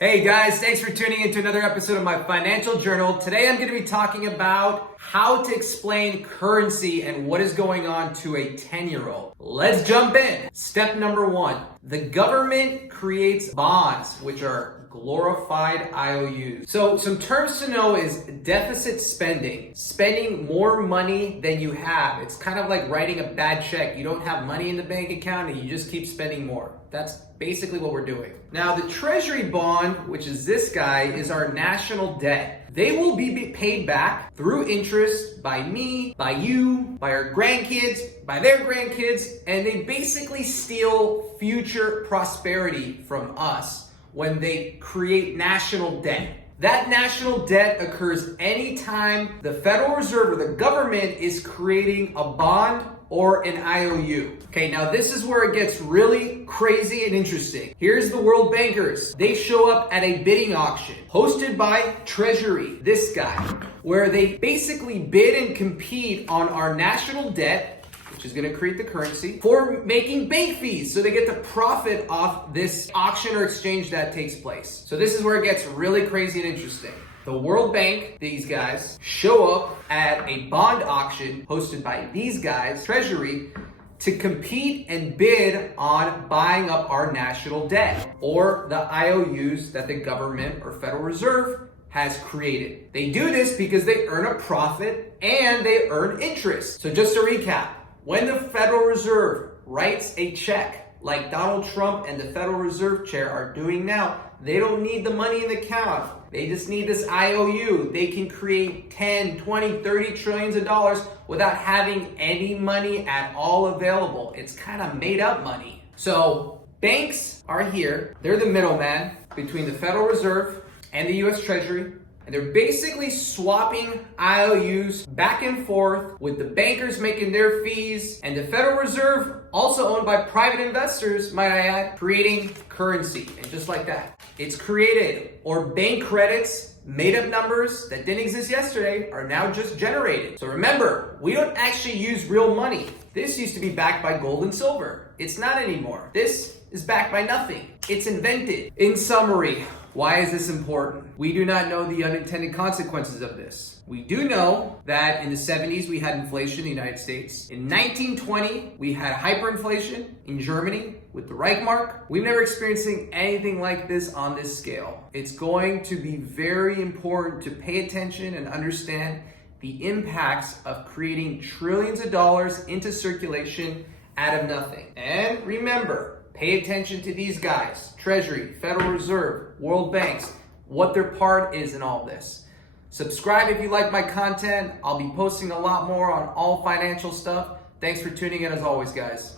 Hey guys, thanks for tuning into another episode of my financial journal. Today I'm going to be talking about how to explain currency and what is going on to a 10-year-old. Let's jump in. Step number one, the government creates bonds, which are glorified IOUs. So some terms to know is deficit spending, spending more money than you have. It's kind of like writing a bad check. You don't have money in the bank account and you just keep spending more. That's basically what we're doing. Now, the Treasury bond, which is this guy, is our national debt. They will be paid back through interest by me, by you, by our grandkids, by their grandkids, and they basically steal future prosperity from us when they create national debt. That national debt occurs anytime the Federal Reserve or the government is creating a bond or an IOU. Okay, now this is where it gets really crazy and interesting. Here's the world bankers. They show up at a bidding auction hosted by Treasury, this guy, where they basically bid and compete on our national debt, which is going to create the currency, for making bank fees. So they get to profit off this auction or exchange that takes place. So this is where it gets really crazy and interesting. The World Bank, these guys, show up at a bond auction hosted by these guys, Treasury, to compete and bid on buying up our national debt or the IOUs that the government or Federal Reserve has created. They do this because they earn a profit and they earn interest. So just to recap, when the Federal Reserve writes a check like Donald Trump and the Federal Reserve Chair are doing now, they don't need the money in the account. They just need this IOU. They can create 10, 20, 30 trillions of dollars without having any money at all available. It's kind of made up money. So banks are here. They're the middleman between the Federal Reserve and the US Treasury. And they're basically swapping IOUs back and forth with the bankers making their fees and the Federal Reserve, also owned by private investors, might I add, creating currency. And just like that, it's created. Or bank credits, made up numbers that didn't exist yesterday, are now just generated. So remember, we don't actually use real money. This used to be backed by gold and silver. It's not anymore. This is backed by nothing. It's invented. In summary, why is this important? We do not know the unintended consequences of this. We do know that in the 70s we had inflation in the United States. In 1920, we had hyperinflation in Germany with the Reichsmark. We've never experienced anything like this on this scale. It's going to be very important to pay attention and understand the impacts of creating trillions of dollars into circulation out of nothing. And remember, pay attention to these guys, Treasury, Federal Reserve, World Banks, what their part is in all this. Subscribe if you like my content. I'll be posting a lot more on all financial stuff. Thanks for tuning in as always, guys.